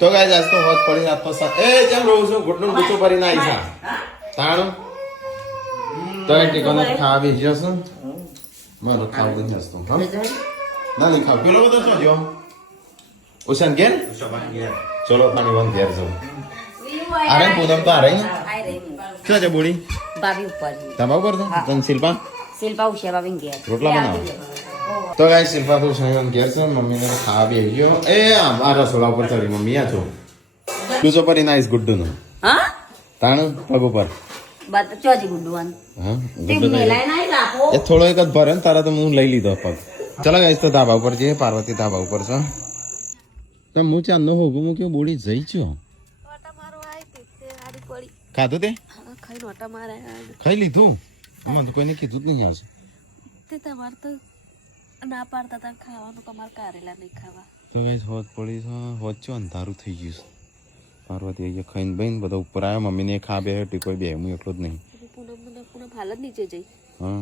તો ગાઈસ આજ તો હોત પડી આજ તો એ કેમ રહું છું ઘૂંટણું ગુચો ભરીને આવી છે તાણું તો એ ટીકોનો ખાવા બી જ્યો છું મારો ખાવું નહીં હસતું હા ના નહીં ખાવ પેલો બધો શું જો ઉશન ઘેર ચલો પાણી બંધ ઘેર જાઉં અરે પૂનમ તો આ રહી શું છે બોડી ભાભી ઉપર તમા ઉપર તો તન શિલ્પા શિલ્પા ઉષા ભાભી ઘેર રોટલા બનાવો તો ગાઈસ શિલ્પા તો સંગમ ઘેર છે મમ્મીને ખાવા બી આવી ગયો એ આ રસોડા ઉપર ચડી મમ્મી આ છો ગુચો ભરી નાઈસ ગુડ્ડુનું હા તાણું પગ ઉપર બાત ચોજી ગુડુવાન હા તે મેલાય નાઈ રાખો એ થોડો એક જ ભરે ને તારા તો હું લઈ લીધો પગ ચલો ગાઈસ તો ધાબા ઉપર જઈએ પાર્વતી ધાબા ઉપર છે તો હું ચાંદનો હોગું હું કેવું બોડી જઈ છો ઓટા મારો આઈ તે આડી પડી ખાધું તે ખાઈ ઓટા મારે ખાઈ લીધું આમાં તો કોઈને કીધું જ નહીં આજે તે તમાર તો ના પાડતા તા ખાવાનું તમાર કારેલા નહીં ખાવા તો ગાઈસ હોત પડી છે હોત છો અંધારું થઈ ગયું છે પાર્વતી અહીંયા ખાઈને બહીને બધા ઉપર આવ્યા મમ્મીને ખા બે ટીકોઈ બે હું એટલો જ નહીં પૂનમ હાલ જ નીચે જઈ હા